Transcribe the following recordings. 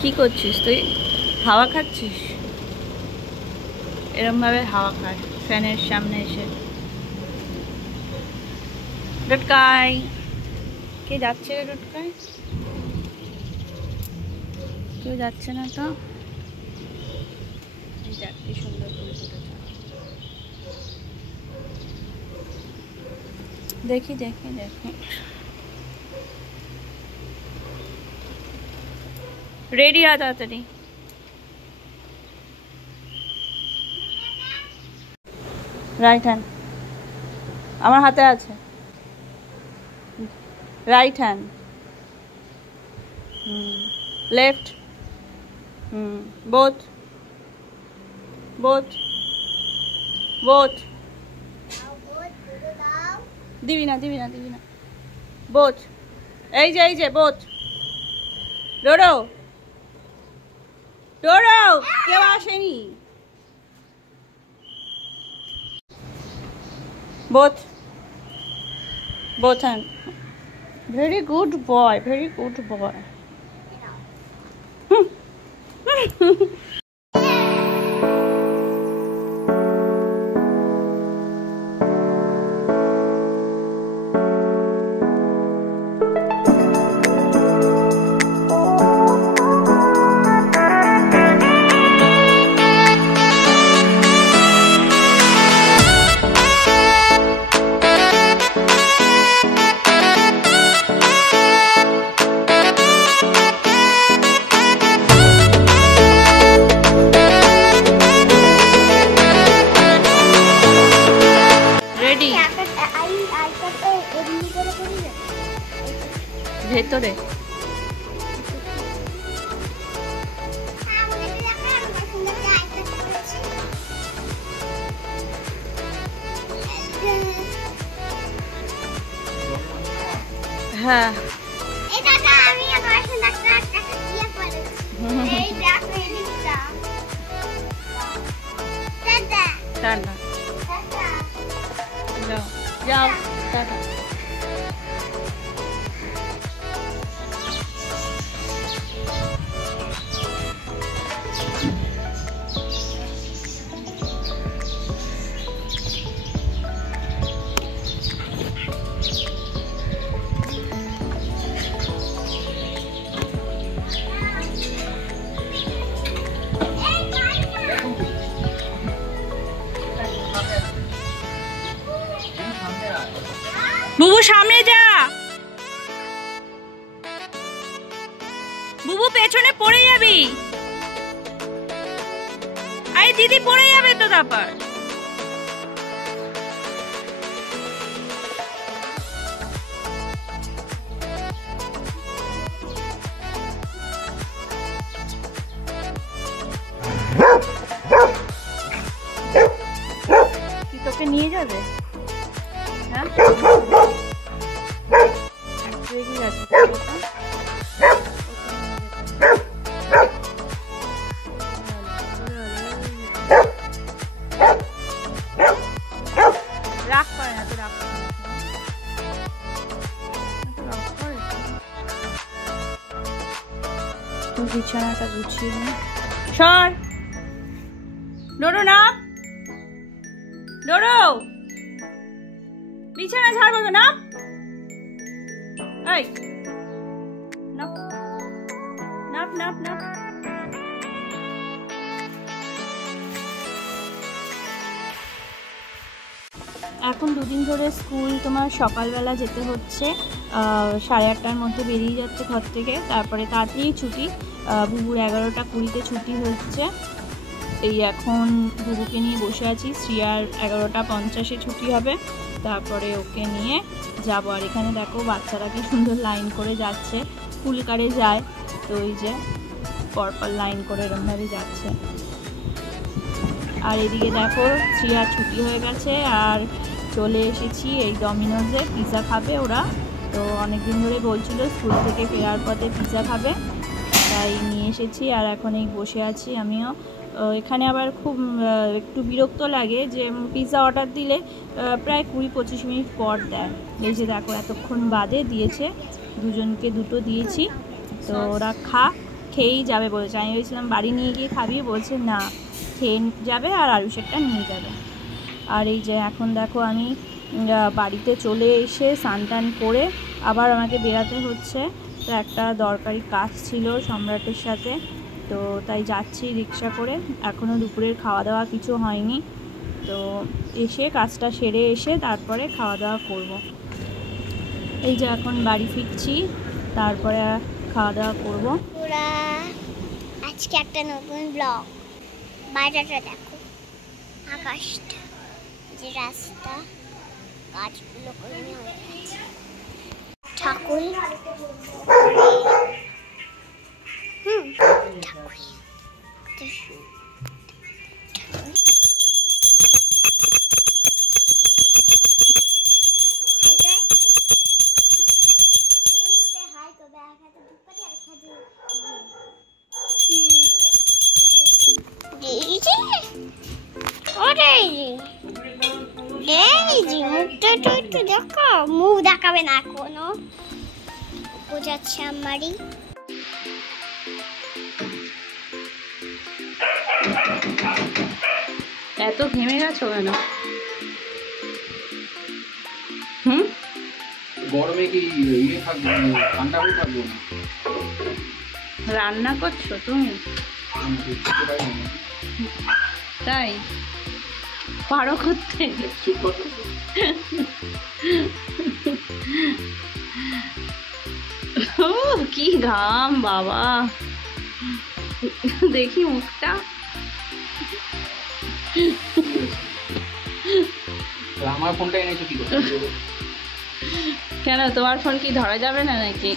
কি করছিস তুই? হাওয়া খাচ্ছিস? এরম ভাবে হাওয়া খায় ফ্যানের সামনে এসে। ডটকাই কে যাচ্ছে রে? ডটকাই কেউ যাচ্ছে না তো। এই দেখ কি সুন্দর ফুল ফুটেছে। দেখি দেখি দেখি। রেডি আ তাড়াতাড়ি। রাইট হ্যান্ড আমার হাতে আছে। Right hand. Left. Both both both. দিবি না দিবি না দিবি না। বোথ। এই যে বোথ। ডোডো ডোডো কেউ আসেনি। Both both hand. Very good boy, very good boy. ভেতরে হ্যাঁ টাটা যাও যাও টাটা। বুবু সামনে যা, বুবু পেছনে পড়ে যাবি। আরে দিদি পড়ে যাবে তো তারপর। কি তোকে নিয়ে যাবে? হ্যাঁ রেগে গেছে। রাগ করে না তো, রাগ করে তোর বিছানাটা গুছিয়ে নে। সর ডোডো না, ডোডো বিছানা ছাড়বো তো না। এই নাপ নাপ নাপ নাপ। এখন দুদিন ধরে স্কুল তোমার সকালবেলা যেতে হচ্ছে, 8:30টার মধ্যে বেরিয়ে যাচ্ছে ঘর থেকে, তারপরে তাড়াতাড়ি ছুটি। বুবুর 11:20 ছুটি হচ্ছে। এই এখন বুবুকে নিয়ে বসে আছি। শ্রিয়ার 11:50 ছুটি হবে, তারপরে ওকে নিয়ে যাব। আর এখানে দেখো বাচ্চারা কি সুন্দর লাইন করে যাচ্ছে, স্কুল কারে যায় তো ওই যে পরপর লাইন করে এরমভাবে যাচ্ছে। আর এদিকে দেখো শ্রিয়ার ছুটি হয়ে গেছে আর চলে এসেছি এই ডমিনোজে। পিৎজা খাবে ওরা, তো অনেকদিন ধরে বলছিল স্কুল থেকে ফেরার পথে পিৎজা খাবে, তাই নিয়ে এসেছি। আর এখন এই বসে আছি আমিও। এখানে আবার খুব একটু বিরক্ত লাগে যে পিৎজা অর্ডার দিলে প্রায় 20-25 মিনিট পর দেয়। এই যে দেখো এতক্ষণ বাদে দিয়েছে, দুজনকে দুটো দিয়েছি। তো ওরা খেয়েই যাবে বলেছে। আমি বলছিলাম বাড়ি নিয়ে গিয়ে খাবি, বলছে না খেয়ে যাবে আর আরুষেরটা নিয়ে যাবে। আর এই যে এখন দেখো আমি বাড়িতে চলে এসে স্নান টান করে আবার আমাকে বেরাতে হচ্ছে। তো একটা দরকারি কাজ ছিল সম্রাটের সাথে, তো তাই যাচ্ছি রিক্সা করে। এখনও দুপুরের খাওয়া দাওয়া কিছু হয়নি, তো এসে কাজটা সেরে এসে তারপরে খাওয়া দাওয়া করব। এই যে এখন বাড়ি ফিরছি, তারপরে খাওয়া দাওয়া করবো। আজকে একটা নতুন ব্লগ। বাইরেটা দেখো, আকাশটা, যে রাস্তা, গাছগুলো করে হয়ে গেছে, ঠাকুর মুখ দেখাবে না এখনো, বোঝাচ্ছে আমারই। এত ঘেমে গেছো কেন? গরমে কি ইয়ে থাকবে, ঠান্ডা হয়ে থাকবে না? রান্না করছো তুমি? তাই পারো করতে? কি ঘাম বাবা, দেখি মুখটা। আমার ফোনটা এনেছো কি করে? কেন তোমার ফোন কি ধরা যাবে না নাকি?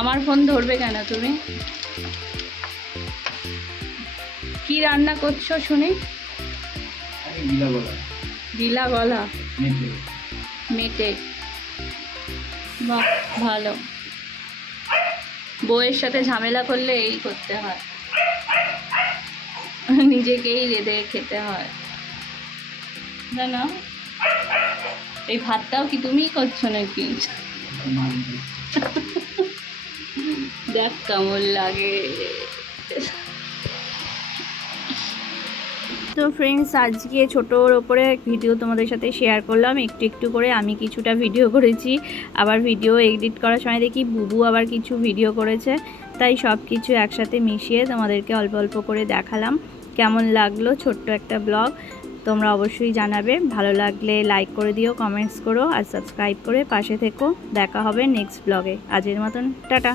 আমার ফোন ধরবে কেন তুমি? কি রান্না করছো শুনি? বিলা গলা মেটে, বাহ ভালো। বউয়ের সাথে ঝামেলা করলে এই করতে হয়, নিজেকেই রেঁধে খেতে হয় জানো। এই ভাতটাও কি তুমিই করছো নাকি? দেখ কেমন লাগে। তো ফ্রেন্ডস, আজকে ছোটোর ওপরে ভিডিও তোমাদের সাথে শেয়ার করলাম একটু একটু করে। আমি কিছুটা ভিডিও করেছি, আবার ভিডিও এডিট করার সময় দেখি বুবু আবার কিছু ভিডিও করেছে, তাই সব কিছু একসাথে মিশিয়ে তোমাদেরকে অল্প অল্প করে দেখালাম। কেমন লাগলো ছোট্ট একটা ব্লগ তোমরা অবশ্যই জানাবে। ভালো লাগলে লাইক করে দিও, কমেন্টস করো আর সাবস্ক্রাইব করে পাশে থেকো। দেখা হবে নেক্সট ব্লগে। আজকের মতন টাটা।